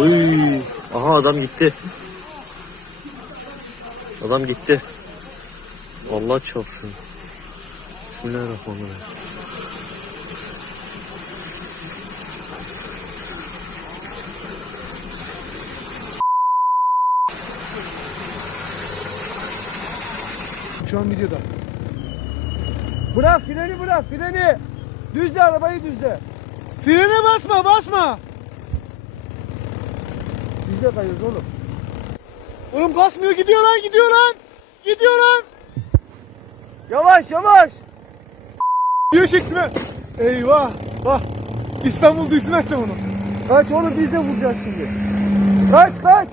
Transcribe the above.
Oy. Aha adam gitti. Adam gitti. Allah çarpsın. Bismillahirrahmanirrahim. Şu an videoda. Bırak freni bırak freni. Düzle arabayı düzle. Frene basma basma. Düzle kayıyoruz oğlum. Oğlum basmıyor gidiyor lan gidiyor lan. Gidiyor lan. Yavaş yavaş. Diyor şeklime. Eyvah. Bak. İstanbul duysun açacağım onu. Kaç oğlum biz de vuracağız şimdi. Kaç kaç.